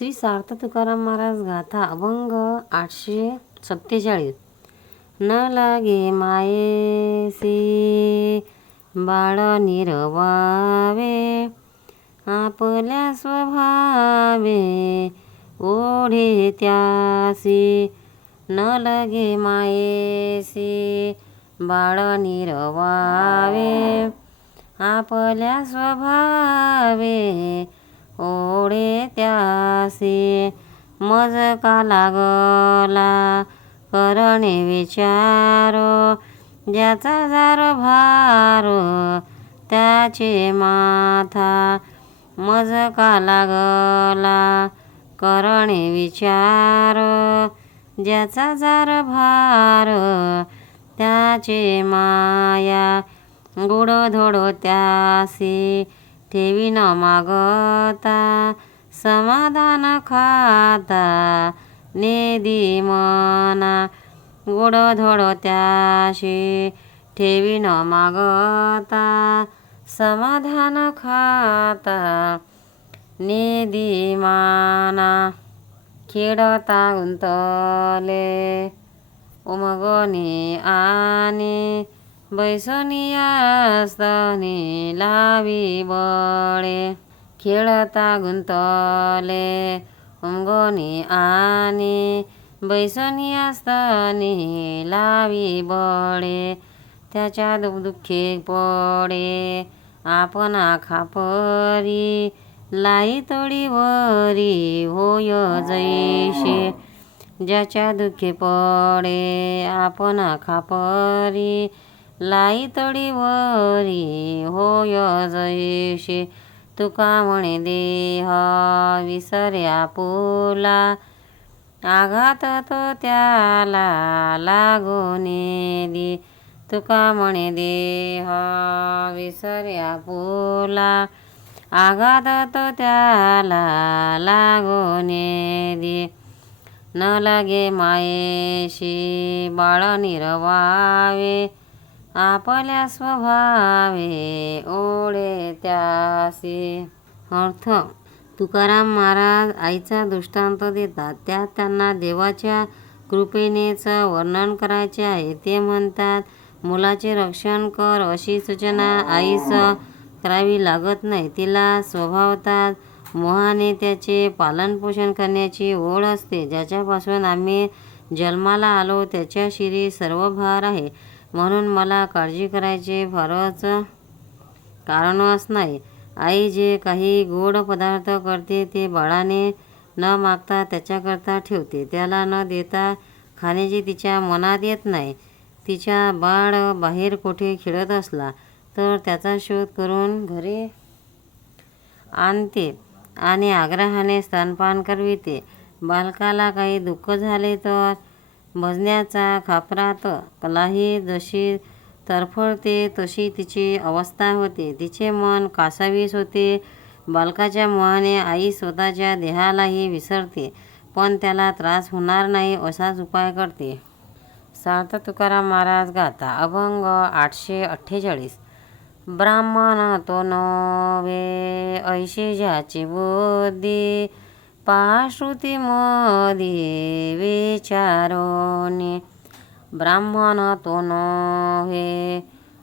श्री सार्थ तुकाराम महाराज गाथा अभंग आठशे सत्तेचाळीस. न लागे मायेसी बाळ निरवावे आपल्या स्वभावे ओढे त्यासी. न लगे मायेसी बाळ निरवावे आपल्या स्वभावे ओढे त्यासी. मज का लागला करणे विचार. ज्याचा जार भार त्याचे माथा. मज का लागला करणे विचार. ज्याचा जार भार त्याचे माया. गुडधोडो त्यासी. ठेवी न मागता समाधान खाता नेदी मना गोड धोड त्याशी ठेवी न मागता समाधान खाता नेदी माना खेळता गुंतले उमगणी आणि बैसनियास्तनी लावी बळे खेळता गुंतले उमगोनी आणि बैसनियास्तनी लावी बळे त्याच्या दुःखे पडे आपणा खापरी लाई तोडीवरी होय जैसे ज्याच्या दुःखे पडे आपणा खापरी लाई तोडीवरी होय जैसे तुका म्हणे देह विसर्या आपुला आघात तो त्याला लागोने दे तुका म्हणे देह विसर्या पोला. आघात तो त्याला लागोने दे न लागे मायेशी बाळ निरवावे. आपल्या स्वभावे ओढे त्यासी अर्थ तुकाराम महाराज आईचा दृष्टांत देतात. त्यात त्यांना देवाच्या कृपेनेचं वर्णन करायचे आहे. ते म्हणतात मुलाचे रक्षण कर अशी सूचना आईचं करावी लागत नाही. तिला स्वभावतात मोहाने त्याचे पालनपोषण करण्याची ओढ असते. ज्याच्यापासून आम्ही जन्माला आलो त्याच्या शिरी सर्व भार आहे. म्हणून मला काळजी करायचे फारच कारणच नाही. आई जे काही गोड पदार्थ करते ते बाळाने न मागता त्याच्याकरता ठेवते. त्याला न देता खाण्याची तिच्या मनात येत नाही. तिच्या बाळ बाहेर कुठे खेळत असला तर त्याचा शोध करून घरी आणते आणि आग्रहाने स्तनपान करविते. बालकाला काही दुःख झाले तर भजण्याचा खापरात कलाही जशी तरफळते तशी तिची अवस्था होते. तिचे मन कासावीस होते. बालकाच्या मोहाने आई स्वतःच्या देहालाही विसरते पण त्याला त्रास होणार नाही असाच उपाय करते. सार्थ तुकाराम महाराज गाता अभंग आठशे अठ्ठेचाळीस. ब्राह्मण तो नवे ऐशी ज्याची बुद्धी पाश्रुती मोदी विचारोनी ब्राह्मण तो नव्हे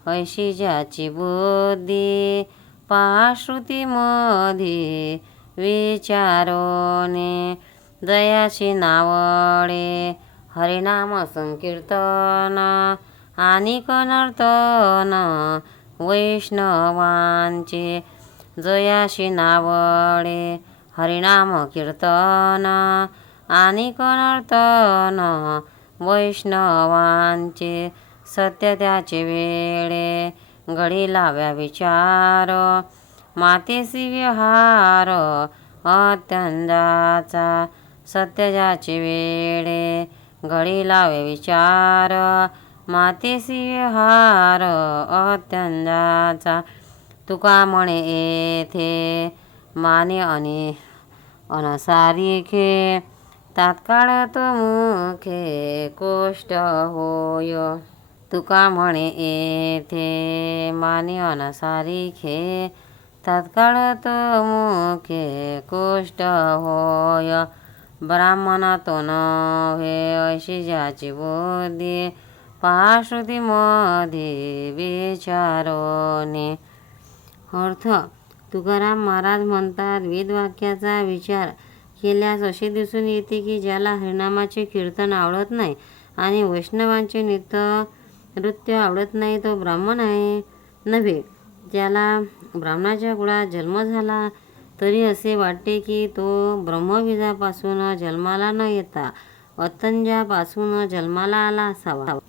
ऐशी ज्याची बुद्धी. पाश्रुती मधी विचारोने दयाशी नावडे हरिनाम संकीर्तन आणि कनर्तन वैष्णवांचे जयाशी नावडे हरिनाम कीर्तन आणि कनर्तन वैष्णवांचे सत्य त्याचे वेळे घडी लाव्या विचार मातेसी विहार अत्यंजाचा सत्य ज्याचे वेळे घडी लावे विचार मातेसी विहार अत्यंजाचा तुका म्हणे येथे माने आणि अनसारिखे तात्काळ तो मुखे कोष्ट होय तुका म्हणे येथे माने अनसारिखे तात्काळ तो मुखे कुष्ट होय ब्राह्मण तो नव्हे अशी ज्याची बुद्धी पहा श्रुतीमध्ये विचारोने अर्थ तुकाराम महाराज म्हणतात वेदवाक्याचा विचार केल्यास असे दिसून येते की ज्याला हरिनामाचे कीर्तन आवडत नाही आणि वैष्णवांचे नृत्य नृत्य आवडत नाही तो ब्राह्मण आहे. नव्हे ज्याला ब्राह्मणाच्या कुळात जन्म झाला तरी असे वाटते की तो ब्रह्मविजापासून जन्माला न येता अत्तंजापासून जन्माला आला असावा.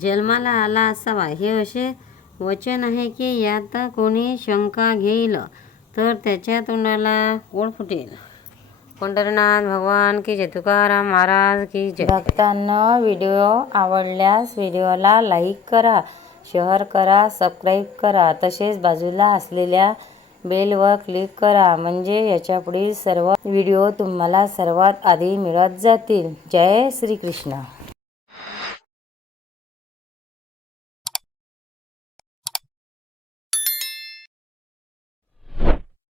जन्माला आला असावा हे असे वचन आहे की यात कोणी शंका घेईल तर त्याच्या तोंडाला कोळ फुटेल. पंढरनाथ भगवान की जय तुकाराम महाराज की जय. भक्तांना व्हिडिओ आवडल्यास व्हिडिओला लाईक करा शेअर करा सबस्क्राईब करा. तसेच बाजूला असलेल्या बेलवर क्लिक करा म्हणजे याच्यापुढील सर्व व्हिडिओ तुम्हाला सर्वात आधी मिळत जातील. जय श्रीकृष्ण.